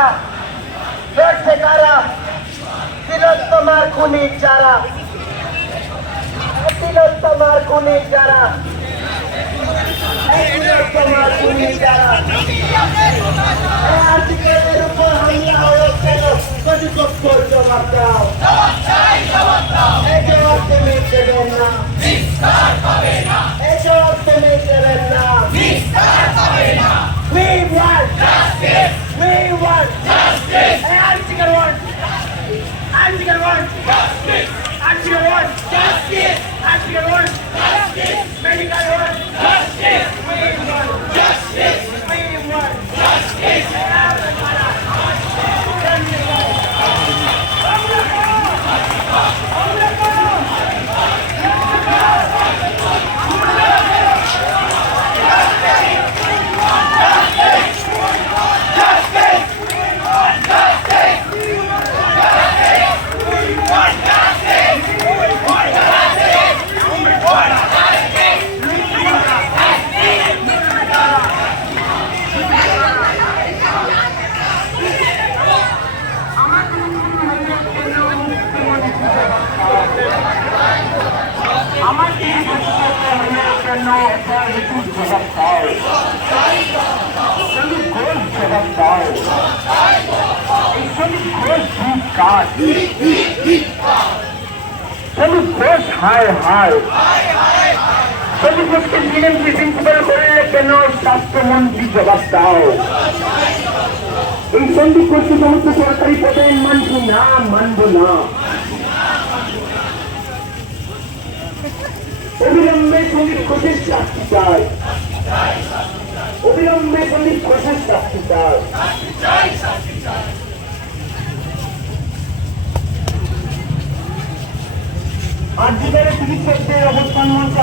কারা, লড়ছে কারা? তিলোত্তমার খুনি যারা, তিলোত্তমার খুনি যারা, তিলোত্তমার খুনি যারা, আজকের উপর হামলা হয়েছে কর্তৃপক্ষ জবাব দাও, এই জবাব তুমি দেবেন না, এই জবাব তুমি দেবেন না। We want justice. We want justice. Article 1. Article 1. Justice. Article 1. Justice. Article 1. Justice. Medical 1. Justice. We want justice. We want justice. স্বাস্থ্যমন্ত্রী জবাব দাও, এই সন্দীপ ঘোষকে সমস্ত সরকারি পদে মানছি না, মানব না। অবিলম্বে সন্দীপ ঘোষের শাস্তি চাই, অবিলম্বে সন্দীপ ঘোষের শাস্তি চাই। আর যেখানে চিকিৎসকদের অবস্থান মঞ্চে